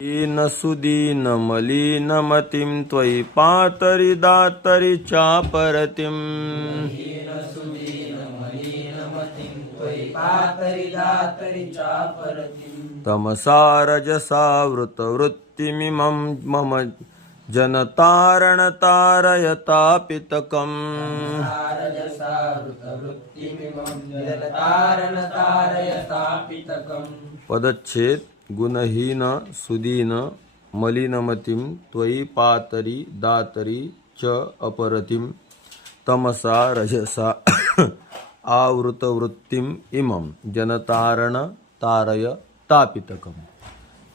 दीन सुदीन मलिन मतिं त्वयि पातरि दातरि चापरतिम् तमसा रजसा वृतवृत्तिमिमं मम जनतारण तारयतापितकम् पदच्छेद गुणहीन सुदीन मलिनमतिं त्वयि पातरि दातरि च अपरतिं तमसा रजसा आवृतवृत्तिम इमं जनतारण तारय तापितकम.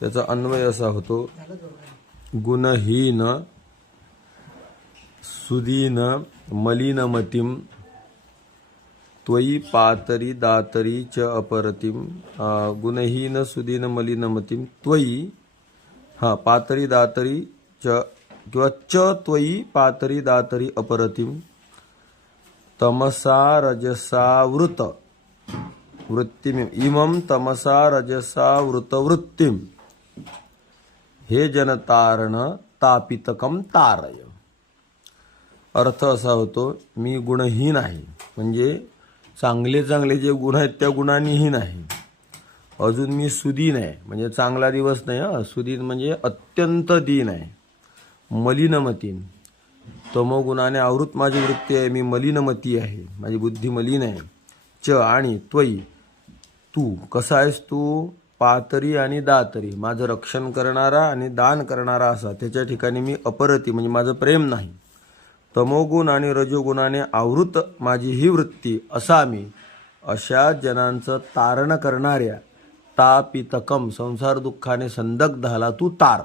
त्याचा अन्वय असा होतो, गुणहीन सुदीन मलिनमतिं त्वयि पातरि दातरि च अपरतिम. गुणहीन सुदीन मलिनमतिं त्वयि पातरि दातरि च किंवा च त्वयि पातरि दातरि अपरतिम तमसा रजसा वृत वृत्तिम इमं तमसा रजसा वृतवृत्तिम हे जनतारण तापितकम तारय. अर्थ असा होतो, मी गुणहीन आहे, म्हणजे चांगले चांगले जे गुण आहेत त्या गुणांनीहीन आहे. अजून मी सुदीन आहे, म्हणजे चांगला दिवस नाही. सुदीन म्हणजे अत्यंत दीन आहे. मलिनमतीन तमोगुणाने आवृत माझी वृत्ती आहे, मी मलिनमती आहे, माझी बुद्धी मलिन आहे. च आणि त्वयि तू कसा आहेस, तू पातरी आणि दातरी माझं रक्षण करणारा आणि दान करणारा असा. त्याच्या ठिकाणी मी अपरती म्हणजे माझं प्रेम नाही. तमोगुण आणि रजोगुणाने आवृत माझी ही वृत्ती असा मी. अशा जनांचं तारण करणाऱ्या तापितकम संसार दुःखाने संदग्ध झाला तू तार.